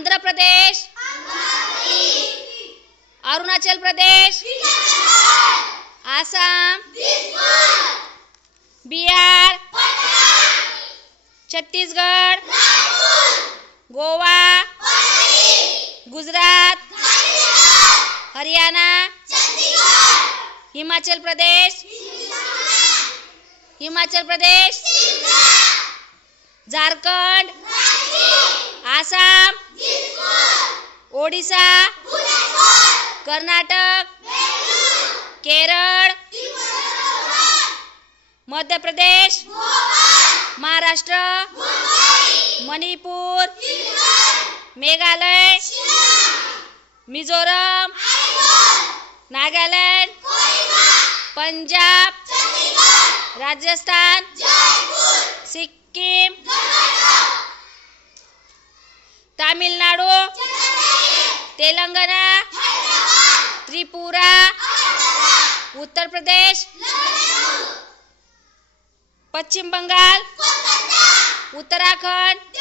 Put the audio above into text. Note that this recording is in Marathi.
आंध्र प्रदेश, अरुणाचल प्रदेश, आसाम, बिहार, छत्तीसगढ़, गोवा, गुजरात, हरियाणा, हिमाचल प्रदेश, झारखंड, आसाम, ओडिशा, कर्नाटक, केरळ, मध्य प्रदेश, महाराष्ट्र, मणिपुर, मेघालय, मिझोरम, नागालैंड, पंजाब, राजस्थान, सिक्कीम, तामिळनाडू, तेलंगणा, त्रिपुरा, उत्तर प्रदेश, पश्चिम बंगाल, उत्तराखंड,